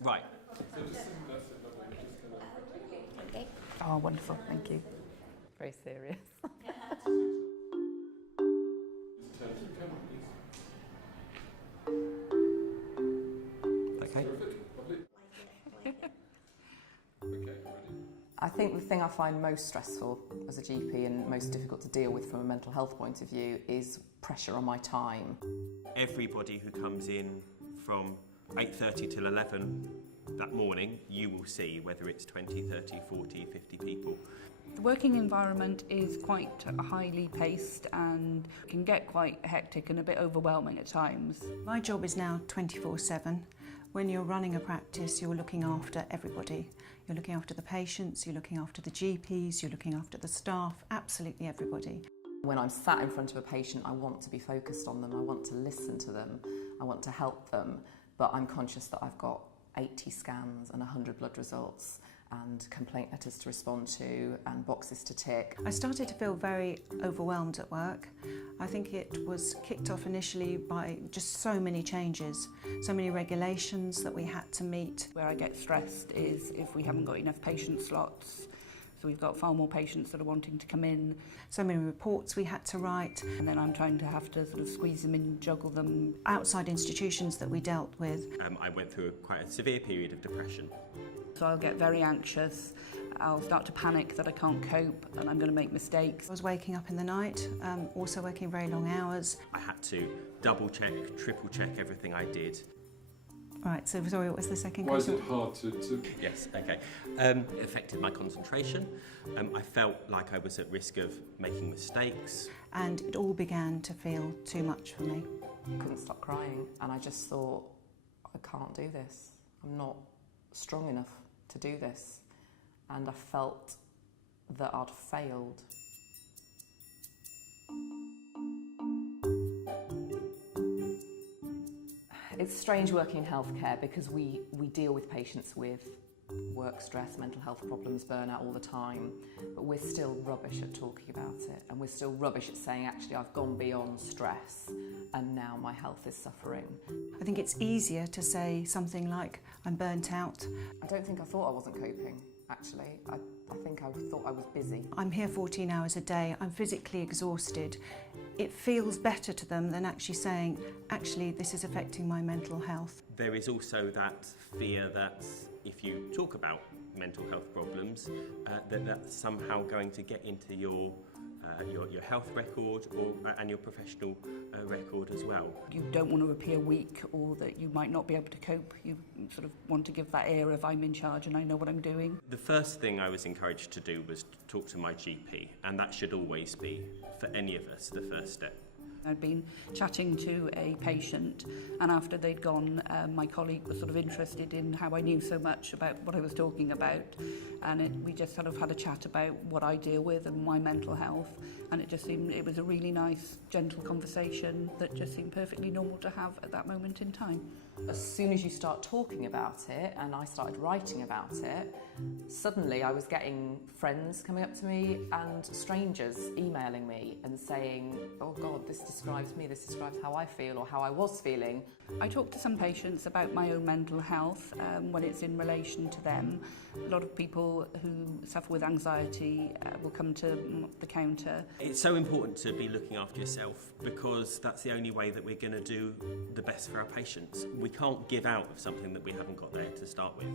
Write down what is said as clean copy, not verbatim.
Right. Okay. Oh, wonderful, thank you. Very serious. Okay. I think the thing I find most stressful as a GP and most difficult to deal with from a mental health point of view is pressure on my time. Everybody who comes in from 8:30 till 11 that morning, you will see whether it's 20, 30, 40, 50 people. The working environment is quite highly paced and can get quite hectic and a bit overwhelming at times. My job is now 24/7. When you're running a practice, you're looking after everybody. You're looking after the patients, you're looking after the GPs, you're looking after the staff, absolutely everybody. When I'm sat in front of a patient, I want to be focused on them, I want to listen to them, I want to help them, but I'm conscious that I've got 80 scans and 100 blood results and complaint letters to respond to and boxes to tick. I started to feel very overwhelmed at work. I think it was kicked off initially by just so many changes, so many regulations that we had to meet. Where I get stressed is if we haven't got enough patient slots. So we've got far more patients that are wanting to come in. So many reports we had to write. And then I'm trying to have to sort of squeeze them in, juggle them. Outside institutions that we dealt with. I went through quite a severe period of depression. So I'll get very anxious, I'll start to panic that I can't cope and I'm going to make mistakes. I was waking up in the night, also working very long hours. I had to double check, triple check everything I did. Right, so sorry, what was the second Why is question? it hard to... Yes, okay. It affected my concentration. I felt like I was at risk of making mistakes. And it all began to feel too much for me. I couldn't stop crying and I just thought, I can't do this. I'm not strong enough to do this. And I felt that I'd failed. It's strange working in healthcare because we deal with patients with work stress, mental health problems, burnout all the time, but we're still rubbish at talking about it and we're still rubbish at saying, actually, I've gone beyond stress and now my health is suffering. I think it's easier to say something like, I'm burnt out. I don't think I thought I wasn't coping, actually. I think I thought I was busy. I'm here 14 hours a day, I'm physically exhausted. It feels better to them than actually saying, actually, this is affecting my mental health. There is also that fear that if you talk about mental health problems, that that's somehow going to get into your health record and your professional record as well. You don't want to appear weak or that you might not be able to cope. You sort of want to give that air of I'm in charge and I know what I'm doing. The first thing I was encouraged to do was to talk to my GP, and that should always be, for any of us, the first step. I'd been chatting to a patient and after they'd gone, my colleague was sort of interested in how I knew so much about what I was talking about, and we just sort of had a chat about what I deal with and my mental health, and it just seemed it was a really nice, gentle conversation that just seemed perfectly normal to have at that moment in time. As soon as you start talking about it and I started writing about it, suddenly I was getting friends coming up to me and strangers emailing me and saying, oh God, this describes me, this describes how I feel or how I was feeling. I talk to some patients about my own mental health when it's in relation to them. A lot of people who suffer with anxiety will come to the counter. It's so important to be looking after yourself because that's the only way that we're going to do the best for our patients. We can't give out of something that we haven't got there to start with.